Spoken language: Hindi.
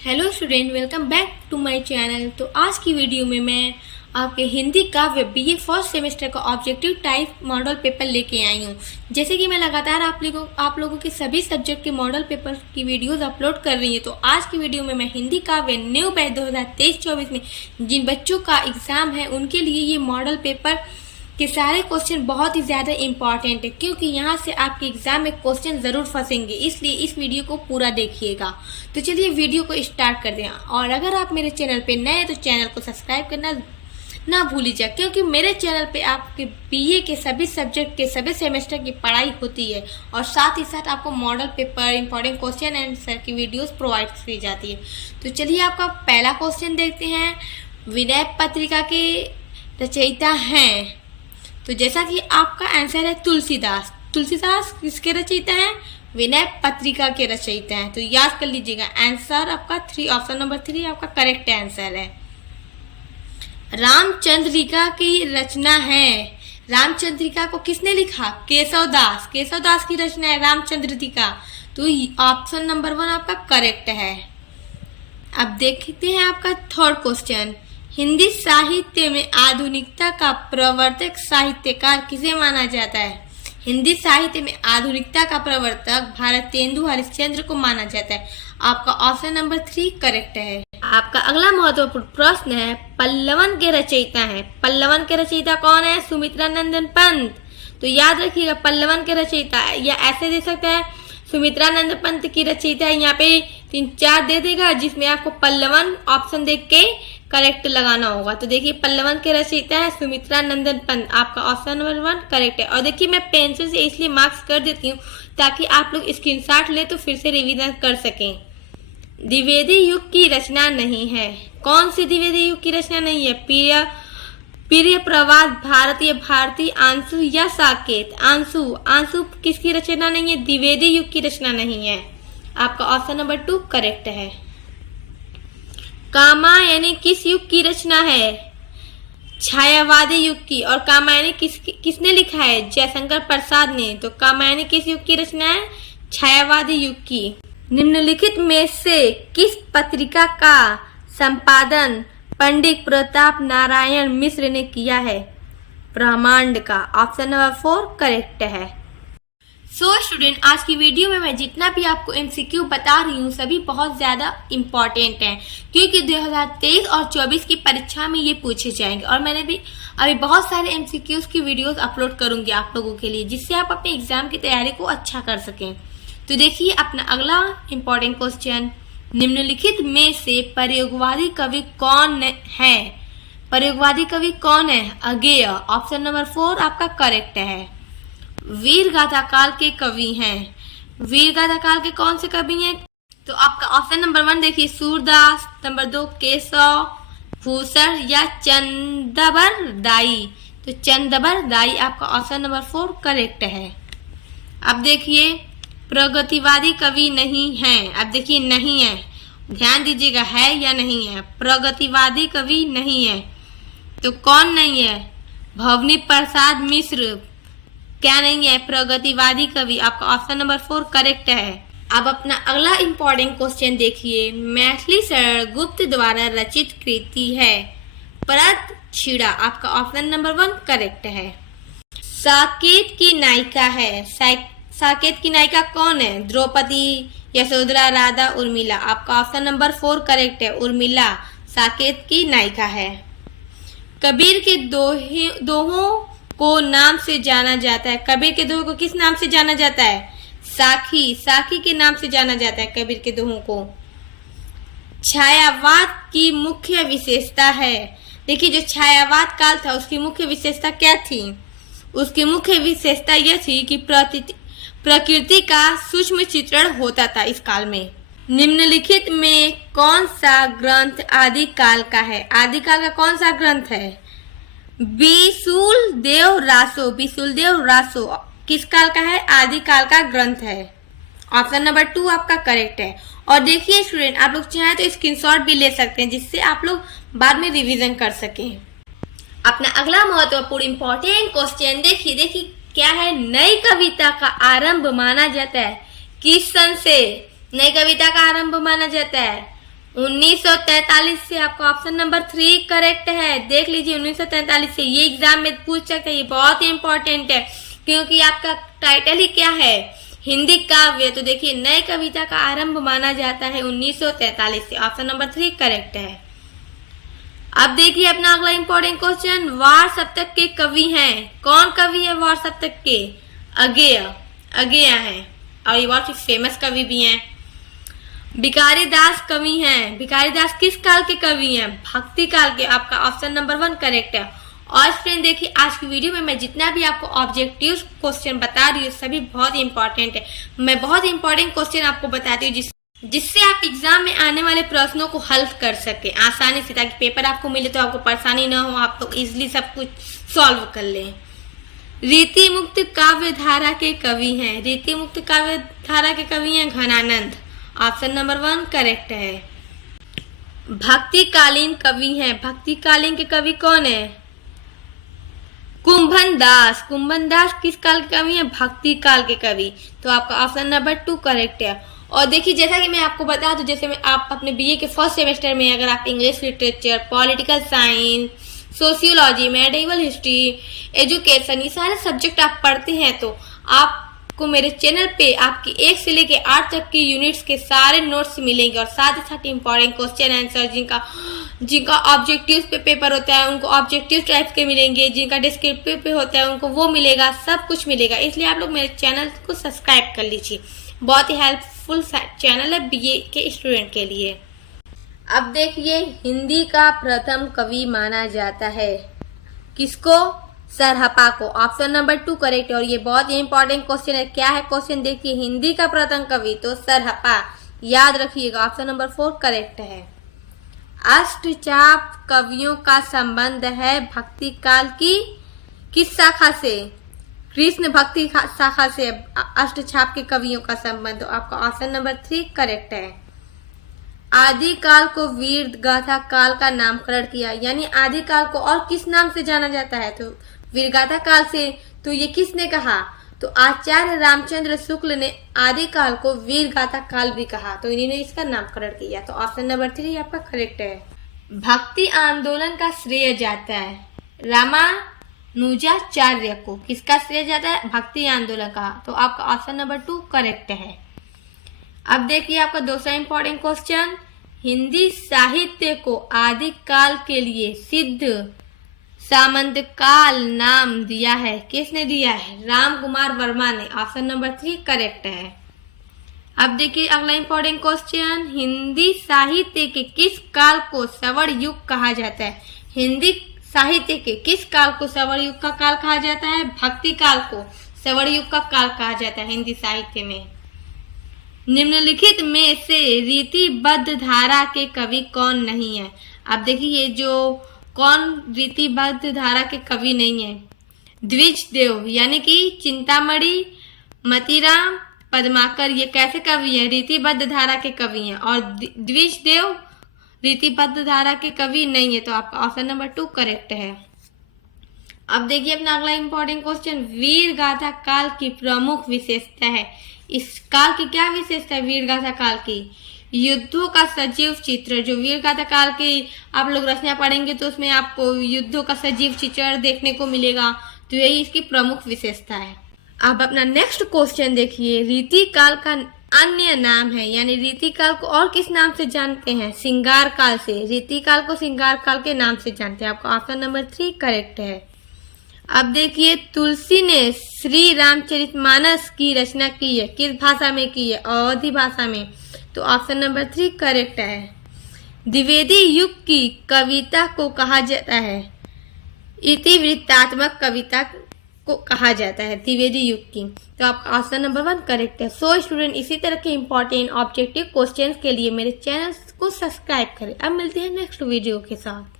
Hello student, welcome back to my channel. तो आज की वीडियो में मैं आपके हिंदी काव्य बीए फर्स्ट सेमेस्टर का ऑब्जेक्टिव टाइप मॉडल पेपर लेके आई हूँ। जैसे कि मैं लगातार आप लोगों के सभी सब्जेक्ट के मॉडल पेपर की वीडियोस अपलोड कर रही हूँ, तो आज की वीडियो में मैं हिंदी काव्य न्यू बैच 2023-24 में जिन बच्चों का एग्जाम है उनके लिए ये मॉडल पेपर कि सारे क्वेश्चन बहुत ही ज़्यादा इम्पॉर्टेंट है, क्योंकि यहाँ से आपके एग्जाम में क्वेश्चन ज़रूर फंसेंगे, इसलिए इस वीडियो को पूरा देखिएगा। तो चलिए वीडियो को स्टार्ट कर दें। और अगर आप मेरे चैनल पे नए हैं तो चैनल को सब्सक्राइब करना ना भूलिएगा, क्योंकि मेरे चैनल पे आपके बीए के सभी सब्जेक्ट के सभी सेमेस्टर की पढ़ाई होती है और साथ ही साथ आपको model paper, important question answer की वीडियोस प्रोवाइड की जाती है। तो चलिए आपका पहला क्वेश्चन देखते हैं। विनय पत्रिका के रचयिता हैं, तो जैसा कि आपका आंसर है तुलसीदास। तुलसीदास किसके रचयिता हैं? विनय पत्रिका के रचयिता हैं। तो याद कर लीजिएगा, आंसर आपका ऑप्शन नंबर 3 आपका करेक्ट आंसर है। रामचंद्रिका की रचना है। रामचंद्रिका को किसने लिखा? केशवदास। केशवदास की रचना है रामचंद्रिका। तो ऑप्शन नंबर 1 आपका करेक्ट है। अब देखते हैं आपका थर्ड क्वेश्चन। हिंदी साहित्य में आधुनिकता का प्रवर्तक साहित्यकार किसे माना जाता है? हिंदी साहित्य में आधुनिकता का प्रवर्तक भारतेंदु हरिश्चंद्र को माना जाता है। आपका ऑप्शन नंबर 3 करेक्ट है। आपका अगला महत्वपूर्ण प्रश्न है, पल्लवन के रचयिता हैं। पल्लवन के रचयिता कौन है? सुमित्रा नंदन पंत। तो याद रखिएगा, पल्लवन के रचयिता, या ऐसे दे सकता है सुमित्रा नंदन पंत की रचयिता है। यहाँ पे 3-4 दे देगा, जिसमें आपको पल्लवन ऑप्शन देख के करेक्ट लगाना होगा। तो देखिए, पल्लवन के रचयिता है सुमित्रा नंदन पंत। आपका ऑप्शन नंबर 1 करेक्ट है। और देखिए, मैं पेंसिल से इसलिए मार्क्स कर देती हूँ ताकि आप लोग स्क्रीनशॉट ले तो फिर से रिवीजन कर सकें। द्विवेदी युग की रचना नहीं है। कौन सी द्विवेदी युग की रचना नहीं है? प्रिय प्रवास, भारतीय भारती, आंसू या साकेत? आंसू। आंसू किसकी रचना नहीं है? द्विवेदी युग की रचना नहीं है। आपका ऑप्शन नंबर 2 करेक्ट है। कामायनी किस युग की रचना है? छायावादी युग की। और कामायनी किसने लिखा है? जयशंकर प्रसाद ने। तो कामायनी किस युग की रचना है? छायावादी युग की। निम्नलिखित में से किस पत्रिका का संपादन पंडित प्रताप नारायण मिश्र ने किया है? ब्रह्मांड का। ऑप्शन नंबर 4 करेक्ट है। स्टूडेंट, आज की वीडियो में मैं जितना भी आपको एमसीक्यू बता रही हूँ सभी बहुत ज़्यादा इम्पॉर्टेंट हैं, क्योंकि 2023 और 24 की परीक्षा में ये पूछे जाएंगे। और मैंने भी अभी बहुत सारे एमसीक्यूज की वीडियोस अपलोड करूंगी आप लोगों के लिए, जिससे आप अपने एग्जाम की तैयारी को अच्छा कर सकें। तो देखिए अपना अगला इम्पॉर्टेंट क्वेश्चन, निम्नलिखित में से प्रयोगवादी कवि कौन है? प्रयोगवादी कवि कौन है? अगेय। ऑप्शन नंबर 4 आपका करेक्ट है। वीर गाथा काल के कवि हैं। वीर गाथा काल के कौन से कवि हैं? तो आपका ऑप्शन नंबर 1 देखिए, सूरदास, नंबर 2 केशव भूषण या चंदबर दाई। तो चंदबर दाई आपका ऑप्शन नंबर 4 करेक्ट है। अब देखिए, प्रगतिवादी कवि नहीं है। अब देखिए, नहीं है, ध्यान दीजिएगा, है या नहीं है? प्रगतिवादी कवि नहीं है। तो कौन नहीं है? भवनी प्रसाद मिश्र। क्या नहीं है? प्रगतिवादी कवि। आपका ऑप्शन नंबर 4 करेक्ट है। अब अपना अगला इम्पोर्टेंट क्वेश्चन देखिए, मैथिली शरण गुप्त द्वारा रचित कृति है परत छीड़ा। आपका ऑप्शन नंबर 1 करेक्ट है। साकेत की नायिका है। साकेत की नायिका कौन है? द्रौपदी, यशोधरा, राधा, उर्मिला। आपका ऑप्शन नंबर 4 करेक्ट है। उर्मिला साकेत की नायिका है। कबीर के दोहों को नाम से जाना जाता है। कबीर के दोहों को किस नाम से जाना जाता है? साखी। साखी के नाम से जाना जाता है कबीर के दोहों को। छायावाद की मुख्य विशेषता है। देखिए, जो छायावाद काल था उसकी मुख्य विशेषता क्या थी? उसकी मुख्य विशेषता यह थी कि प्रकृति का सूक्ष्म चित्रण होता था इस काल में। निम्नलिखित में कौन सा ग्रंथ आदिकाल का है? आदिकाल का कौन सा ग्रंथ है? बिसुलदेव रासो। बिसुलदेव रासो किस काल का है? आदिकाल का ग्रंथ है। ऑप्शन नंबर 2 आपका करेक्ट है। और देखिए स्टूडेंट, आप लोग चाहें तो स्क्रीनशॉट भी ले सकते हैं, जिससे आप लोग बाद में रिवीजन कर सकें। अपना अगला महत्वपूर्ण इंपॉर्टेंट क्वेश्चन देखिए क्या है? नई कविता का आरंभ माना जाता है किस सन से? नई कविता का आरंभ माना जाता है 1943 से आपका ऑप्शन नंबर 3 करेक्ट है। देख लीजिए 1943 से, ये एग्जाम में पूछ सकते हैं, ये बहुत ही इंपॉर्टेंट है क्योंकि आपका टाइटल ही क्या है, हिंदी काव्य। तो देखिए नई कविता का आरंभ माना जाता है 1943 से। ऑप्शन नंबर 3 करेक्ट है। अब देखिए अपना अगला इंपॉर्टेंट क्वेश्चन, वार सप्तक के कवि हैं। कौन कवि है वार सप्तक के? अगेय है और ये बहुत ही फेमस कवि भी हैं। भिखारी दास कवि हैं। भिखारी दास किस काल के कवि हैं? भक्ति काल के। आपका ऑप्शन नंबर 1 करेक्ट है। और फ्रेंड देखिए आज की वीडियो में मैं जितना भी आपको ऑब्जेक्टिव क्वेश्चन बता रही हूँ सभी बहुत इंपॉर्टेंट है। मैं बहुत इंपॉर्टेंट क्वेश्चन आपको बताती हूँ जिससे आप एग्जाम में आने वाले प्रश्नों को हल कर सके आसानी से, ताकि पेपर आपको मिले तो आपको परेशानी ना हो, आप लोग इजिली सब कुछ सॉल्व कर लें। रीति मुक्त काव्य धारा के कवि हैं। रीति मुक्त काव्य धारा के कवि हैं घनानंद। ऑप्शन नंबर 1 करेक्ट है। भक्तिकालीन कवि हैं। भक्तिकालीन के कवि कौन है? कुंभन दास। कुंभन दास किस काल के कवि हैं? भक्ति काल के कवि। तो आपका ऑप्शन नंबर 2 करेक्ट है। और देखिए जैसा कि मैं आपको बता दूं, जैसे मैं आप अपने बीए के फर्स्ट सेमेस्टर में अगर आप English literature, political science, sociology, medieval history, education, ये सारे सब्जेक्ट आप पढ़ते हैं तो आपको मेरे चैनल पे आपकी 1 से लेके 8 तक की यूनिट्स के सारे नोट्स मिलेंगे और साथ ही साथ इंपॉर्टेंट क्वेश्चन आंसर जिनका ऑब्जेक्टिव पे पेपर होता है उनको ऑब्जेक्टिव टाइप के मिलेंगे, जिनका डिस्क्रिप्टिव पे होता है उनको वो मिलेगा, सब कुछ मिलेगा। इसलिए आप लोग मेरे चैनल को सब्सक्राइब कर लीजिए, बहुत ही हेल्पफुल चैनल है बीए के स्टूडेंट के लिए। अब देखिए हिंदी का प्रथम कवि माना जाता है किसको? सरहपा को। ऑप्शन नंबर 2 करेक्ट है। और ये बहुत ही इंपॉर्टेंट क्वेश्चन है। क्या है क्वेश्चन? देखिए हिंदी का प्रथम कवि तो सरहपा, याद रखिएगा। ऑप्शन नंबर 4 करेक्ट है। अष्टचाप कवियों का संबंध है भक्ति काल की किस शाखा से? कृष्ण भक्ति शाखा से अष्टचाप के कवियों का संबंध। तो आपका ऑप्शन नंबर 3 करेक्ट है। आदि काल को वीर गाथा काल का नामकरण किया, यानी आदि काल को और किस नाम से जाना जाता है? तो वीर गाथा काल से। तो ये किसने कहा? तो आचार्य रामचंद्र शुक्ल ने आदि काल को वीर गाथा काल भी कहा, तो इन्हीं ने इसका नामकरण किया। तो ऑप्शन नंबर 3 आपका करेक्ट है। भक्ति आंदोलन का श्रेय जाता है रामानुजाचार्य को। किसका श्रेय जाता है? भक्ति आंदोलन का। तो आपका ऑप्शन नंबर 2 करेक्ट है। अब देखिए आपका दूसरा इंपॉर्टेंट क्वेश्चन, हिंदी साहित्य को आदि काल के लिए सिद्ध सामंत काल नाम दिया है। किसने दिया है? राम कुमार वर्मा ने। ऑप्शन नंबर 3 करेक्ट है। अब देखिए अगला इंपॉर्टेंट क्वेश्चन, हिंदी साहित्य के किस काल को स्वर्ण युग कहा जाता है? हिंदी साहित्य के किस काल को स्वर्ण युग का काल कहा जाता है? भक्ति काल को स्वर्ण युग का काल कहा जाता है हिंदी साहित्य में। निम्नलिखित में से रीतिबद्ध धारा के कवि कौन नहीं है? अब देखिए ये जो कौन रीतिबद्ध धारा के कवि नहीं है? द्विज देव, यानी कि चिंतामणि, मतीराम, पद्माकर, ये कैसे कवि है? रीतिबद्ध धारा के कवि हैं। और द्विज देव रीतिबद्ध धारा के कवि नहीं है। तो आपका ऑप्शन नंबर 2 करेक्ट है। अब देखिए अपना अगला इंपॉर्टेंट क्वेश्चन, वीर गाथा काल की प्रमुख विशेषता है। इस काल की क्या विशेषता है? वीर गाथा काल की युद्धों का सजीव चित्र। जो वीर गाथा काल की आप लोग रचना पढ़ेंगे तो उसमें आपको युद्धों का सजीव चित्र देखने को मिलेगा। तो यही इसकी प्रमुख विशेषता है। अब अपना नेक्स्ट क्वेश्चन देखिए, रीति काल का अन्य नाम है, यानी रीति काल को और किस नाम से जानते हैं? श्रृंगार काल से। रीति काल को श्रृंगार काल के नाम से जानते हैं। आपका ऑप्शन नंबर 3 करेक्ट है। अब देखिए तुलसी ने श्री रामचरितमानस की रचना की है, किस भाषा में की है? अवधी भाषा में। तो ऑप्शन नंबर 3 करेक्ट है। द्विवेदी युग की कविता को कहा जाता है, इतिवृत्तात्मक कविता को कहा जाता है द्विवेदी युग की। तो आपका ऑप्शन नंबर 1 करेक्ट है। सो स्टूडेंट इसी तरह के इंपॉर्टेंट ऑब्जेक्टिव क्वेश्चंस के लिए मेरे चैनल को सब्सक्राइब करें। अब मिलते हैं नेक्स्ट वीडियो के साथ।